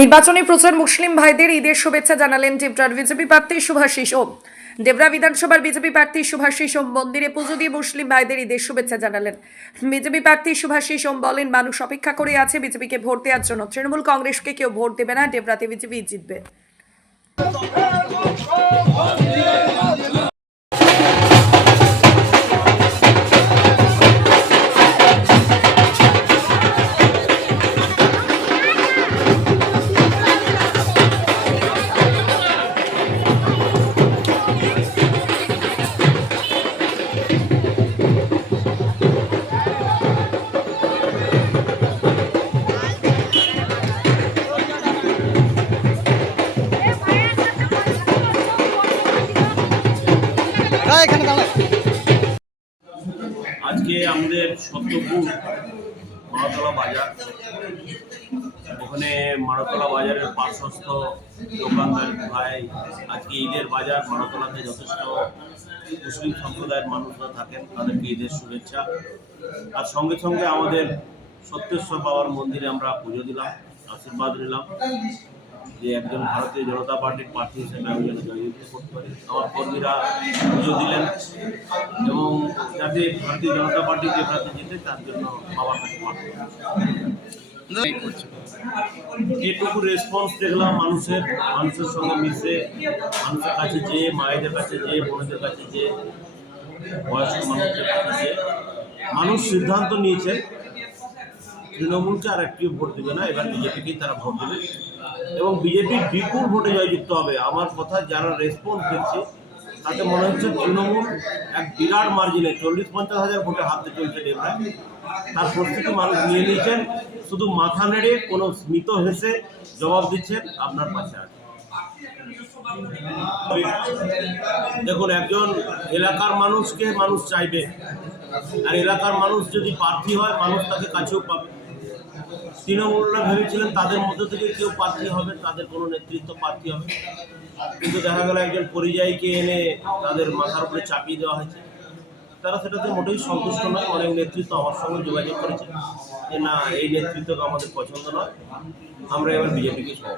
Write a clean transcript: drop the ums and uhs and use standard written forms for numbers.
নির্বাচনী প্রচার মুসলিম ভাইদের ঈদের শুভেচ্ছা জানালেন ডেবরার বিজেপি প্রার্থী শুভাশিস ওম। ডেবরা বিধানসভার বিজেপি প্রার্থী শুভাশিস ওম মন্দিরে পুজো দিয়ে মুসলিম ভাইদের ঈদের শুভেচ্ছা জানালেন। বিজেপি প্রার্থী শুভাশিস ওম বলেন, মানুষ অপেক্ষা করে আছে বিজেপিকে ভোট দেওয়ার জন্য। তৃণমূল কংগ্রেসকে কেউ ভোট দেবে না, ডেবরাতে বিজেপি জিতবে। আজকে আমাদের সত্যপুর মারতলা বাজার, ওখানে মারতলা বাজারের পার্শ্বস্থ দোকানদার ভাই, আজকে ঈদের বাজার। মারতলাতে যথেষ্ট মুসলিম সম্প্রদায়ের মানুষরা থাকেন, তাদেরকে ঈদের শুভেচ্ছা। আর সঙ্গে সঙ্গে আমাদের সত্যেশ্বর বাবার মন্দিরে আমরা পুজো দিলাম, আশীর্বাদ নিলাম যে একজন ভারতীয় জনতা পার্টির প্রার্থী হিসেবে আমি যেন জয়যুক্ত করতে পারি। আমার কর্মীরা পুজো দিলেন এবং যাতে ভারতীয় জনতা পার্টি যে প্রার্থী জিতে তার জন্য বাবার কাছে প্রার্থনা। এটুকু রেসপন্স দেখলাম মানুষের সঙ্গে মিশে, মানুষের কাছে যেয়ে, মায়েদের কাছে যেয়ে, বোনদের কাছে যেয়ে, বয়স্ক মানুষদের কাছে যেয়ে মানুষ সিদ্ধান্ত নিয়েছে তৃণমূলকে আর একটিও ভোট দেবে না, এবার বিজেপিকেই তারা ভোট দেবে এবং বিজেপি বিপুল ভোটে জয়যুক্ত হবে। আমার কথা যারা রেসপন্স দেখছে তাতে মনে হচ্ছে তৃণমূল এক বিরাট মার্জিনে 40-50 হাজার ভোটে হাতে চলছে ডেবরায়। তার প্রস্তুতি মানুষ নিয়ে নিয়েছেন, শুধু মাথা নেড়ে কোনো স্মিত হেসে জবাব দিচ্ছেন আপনার পাশে আছে। দেখুন, একজন এলাকার মানুষকে মানুষ চাইবে, আর এলাকার মানুষ যদি প্রার্থী হয় মানুষ তাকে কাছেও পাবে। তৃণমূলরা ভেবেছিলেন তাদের মধ্যে থেকে কেউ প্রার্থী হবে, তাদের কোনো নেতৃত্ব প্রার্থী হবে, কিন্তু দেখা গেল একজন পরিযায়ীকে এনে তাদের মাথার উপরে চাপিয়ে দেওয়া হয়েছে। তারা সেটাতে মোটেই সন্তুষ্ট নয়। অনেক নেতৃত্ব আমার সঙ্গে যোগাযোগ করেছে যে না, এই নেতৃত্বকে আমাদের পছন্দ নয়, আমরা এবার বিজেপিকে সহ।